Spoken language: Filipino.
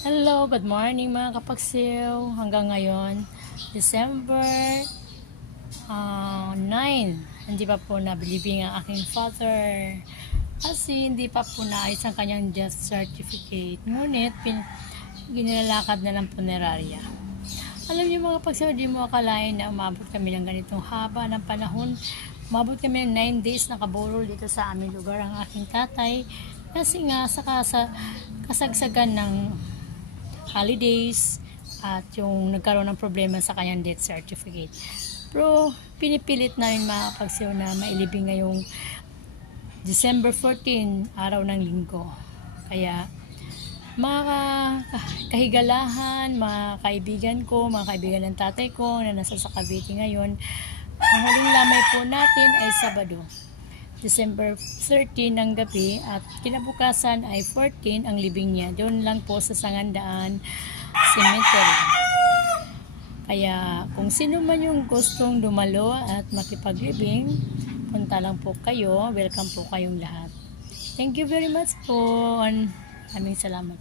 Hello, good morning mga kapagsiw. Hanggang ngayon, December ah, 9. Hindi pa po nabilibing ang aking father. Kasi hindi pa po naayos ang kanyang death certificate. Ngunit, pin, ginilalakad na ng punerarya. Alam niyo mga kapagsiw, di mo akalain na umabot kami ng ganitong haba ng panahon. Umabot kami ng 9 days nakaburol dito sa aming lugar ang aking tatay. Kasi nga, sa kasa, kasagsagan ng holidays at yung nagkaroon ng problema sa kanyang death certificate. Pero pinipilit namin mga kapagsiw na mailibing ngayong December 14, araw ng linggo. Kaya mga ka- kahigalahan, mga kaibigan ko, mga kaibigan ng tatay ko na nasa sa Cavite ngayon, ang huling lamay po natin ay Sabado. December 13 ng gabi at kinabukasan ay 14 ang libing niya. Doon lang po sa Sangandaan Cemetery. Kaya kung sino man yung gustong dumalo at makipaglibing, punta lang po kayo. Welcome po kayong lahat. Thank you very much po. Aming salamat.